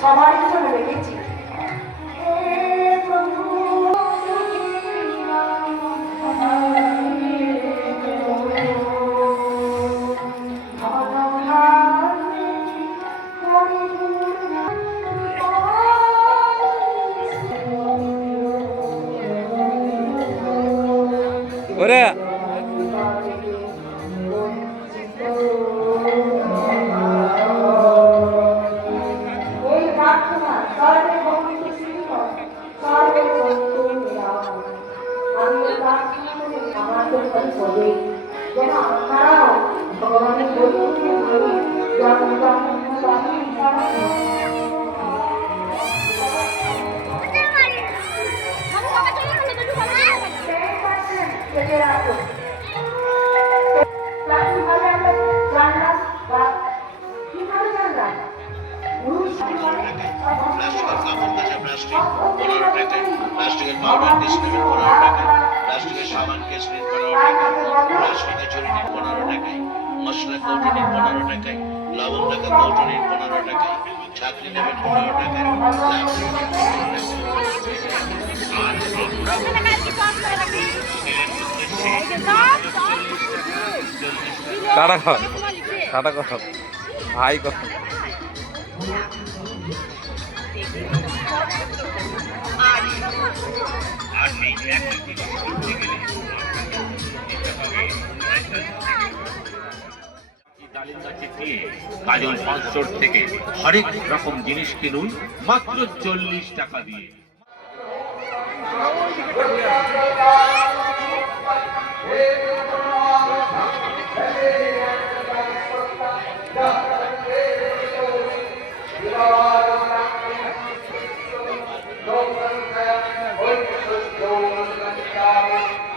সবার জন্য রেখেছি। ওরে যেন আপনারাও ভগবানের প্লাস্টিকের পাউডার ডিসপ্লেমেন্ট 15 টাকা, প্লাস্টিকের সাবান কেস নিন 15 টাকা, প্লাস্টিকের ঝুড়ি নিন 15 টাকায়, মশলা কৌটো নিন 15 টাকায়, লবণ টাকা কৌটো নিন 15 টাকায়, ছাকনি নেবেন 15 টাকায়, টাটা কর, টাটা কর, হাই কর। কাজল পাঁচ স্টোর থেকে হরেক রকম জিনিস কিনুন মাত্র 40 টাকা দিয়ে। Don't